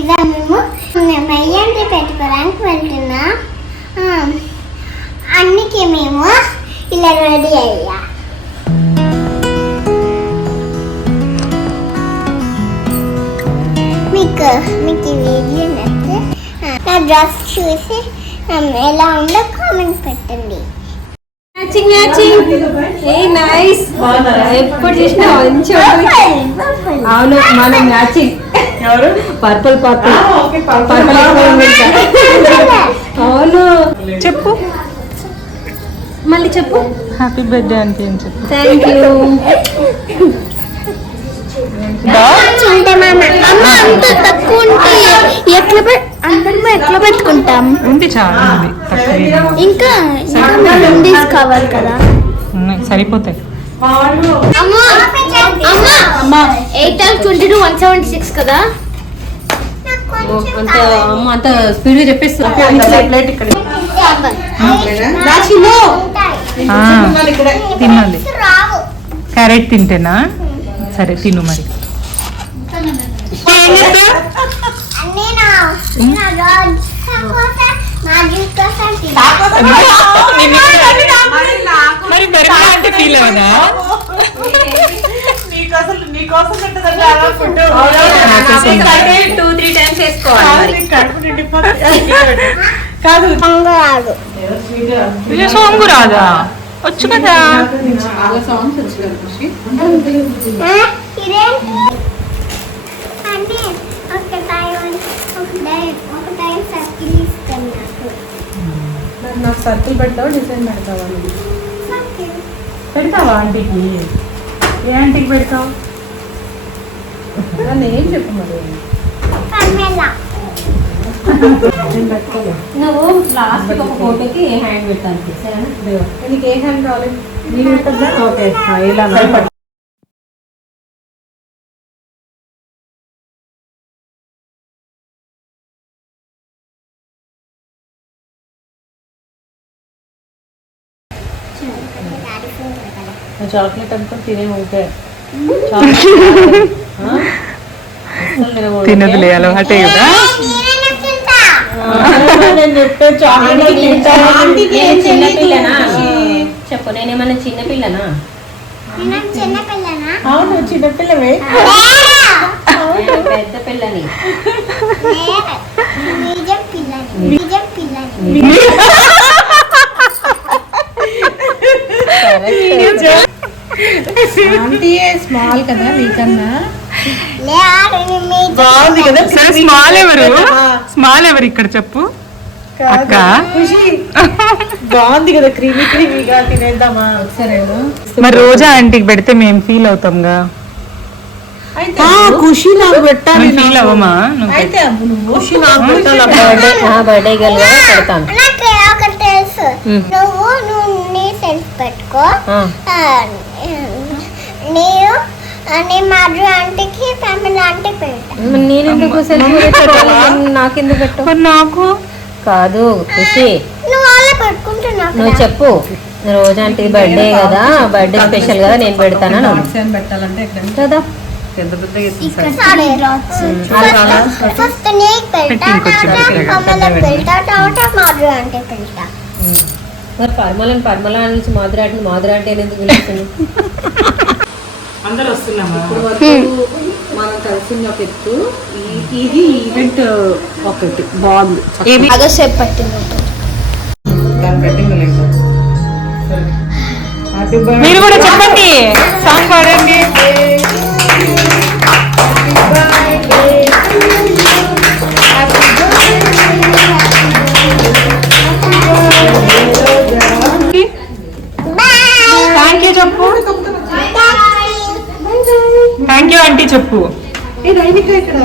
ఇదా మేము మెయ్యంటే పెట్టుకోవడానికి వెళ్తున్నా. అన్నికి మేము ఇలా రెడీ అయ్యా. మీకు ఈ వీడియో నచ్చితే నా డ్రెస్ చూసి ఎలా ఉందో కామెంట్ పెట్టండి. ఎప్పుడు చూసినా అవును మనం మ్యాచింగ్ పర్పుల్ అవును. చెప్పు మళ్ళీ చెప్పు. హ్యాపీ బర్త్డే అంటే ఏం చెప్పు. Thank you. అంత తక్కువ ఉంటే ఎట్లా పెట్టుకుంటాం? ఉంది చాలా ఉంది, ఇంకా కావాలి కదా, సరిపోతాయి. 8-22 176 కదా. అంత స్పీడ్ గా చెప్పేస్తా. తిన్నది క్యారెట్ తింటేనా? సరే తిను మరి. అంటే ఫీల్ అవదా? సాంగ్ రాదా? వచ్చు కదా. నాకు సర్కిల్ పెడతావా డిజైన్ పెడతావా? పెడతావా ఆంటీకి? ఏ ఆంటీకి పెడతావు? నన్ను ఏం చెప్పు మరి. నువ్వు లాస్ట్ ఒక ఫోటోకి హ్యాండ్ పెట్టాను సరేనా? నీకు ఏ హ్యాండ్ కావాలి? నేను ఉంటుందా? ఓకే ఇలా చాక్లెట్ అనుకుని తినే ఉంటే తినదులే, అలవాటే కదా. చిన్నపిల్లనా చెప్పు. నేనేమన్నా చిన్నపిల్లనా? అవును చిన్నపిల్లవే. పెద్ద పిల్లని. స్మాల్ కదా నీకన్నా. బాగుంది కదా. స్మాల్ ఎవరు ఇక్కడ చెప్పు అక్క? బాగుంది కదా, క్రీమీ క్రీమీగా. తినేద్దామా ఒకసారి? మరి రోజా ఆంటీకి పెడితే మేము ఫీల్ అవుతాంగా. ఖుషి నాకు పెట్టాలి. ఫీల్ అవ్వమా? అయితే ఖుషి నాకు పెట్టాలి. బర్త్డే గర్ల్ గా పెడతాను. ఒకటి తెలుసు, నువ్వు నీ సెల్ఫ్ పెట్టుకో. నేను మాధు ఆంటీకి ఫ్యామిలీ ఆంటీకి పెడతా. నేనెందుకు సెల్ఫీ పెట్టాలి? నాకెందుకు పెట్టు? నాకు కాదు ఖుషి, నువ్వు అలా పెట్టుకుంటున్నావు. నువ్వు చెప్పు. రోజు ఆంటీ బర్త్డే కదా, బర్త్డే స్పెషల్ కదా, నేను పెడతాను పెట్టాలంటే కదా. ఫస్ట్ నీకు పెడతా, తర్వాత మాధు ఆంటీకి పెడతా. మరి పర్మల నుంచి మాధుర అంటే ఎందుకు పిలుస్తుంది? అందరు వస్తున్నామా? మనం కలిసిన ఒక ఎత్తు. ఇది ఈవెంట్ ఒకటి బాగుంది. సేపు పట్టింది. మీరు కూడా చెప్పండి, సాంగ్ పాడండి. థ్యాంక్ యూ చెప్పు. థ్యాంక్ యూ ఆంటీ చెప్పు. ఇక్కడ